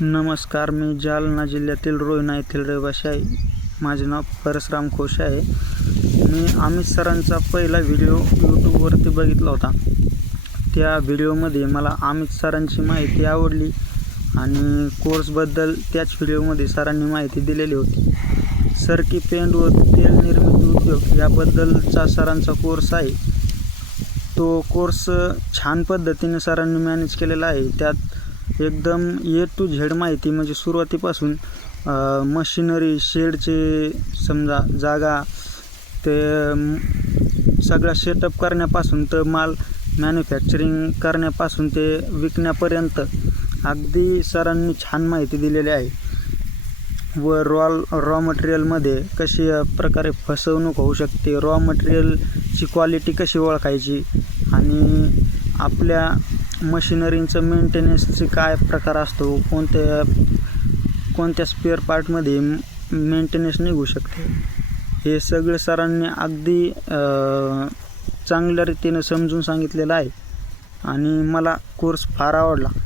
नमस्कार, मी जालना जिल्ह्यातील रोहिणा येथील रहिवासी आहे. माझे नाव परसराम खोसे आहे. मी अमित सरांचा पहिला व्हिडिओ यूट्यूबवरती बघितला होता. त्या व्हिडिओमध्ये मला अमित सरांची माहिती आवडली आणि कोर्सबद्दल त्याच व्हिडिओमध्ये सरांनी माहिती दिलेली होती. सरकी पेंट व तेल निर्मिती उद्योग याबद्दलचा सरांचा कोर्स आहे. तो कोर्स छान पद्धतीने सरांनी मॅनेज केलेला आहे. त्यात एकदम ए टू झेड माहिती, म्हणजे सुरुवातीपासून मशिनरी, शेडचे समजा जागा, ते सगळा सेटअप करण्यापासून तर माल मॅन्युफॅक्चरिंग करण्यापासून ते विकण्यापर्यंत अगदी सरांनी छान माहिती दिलेली आहे. व रॉ मटेरियलमध्ये कशी प्रकारे फसवणूक होऊ शकते, रॉ मटेरियलची क्वालिटी कशी ओळखायची आणि आपल्या मशिनरींचं मेंटेनन्सचे काय प्रकार असतो, कोणत्या स्पेअर पार्टमध्ये मेंटेनन्स निघू शकते, हे सगळं सरांनी अगदी चांगल्या रीतीने समजून सांगितलेलं आहे आणि मला कोर्स फार आवडला.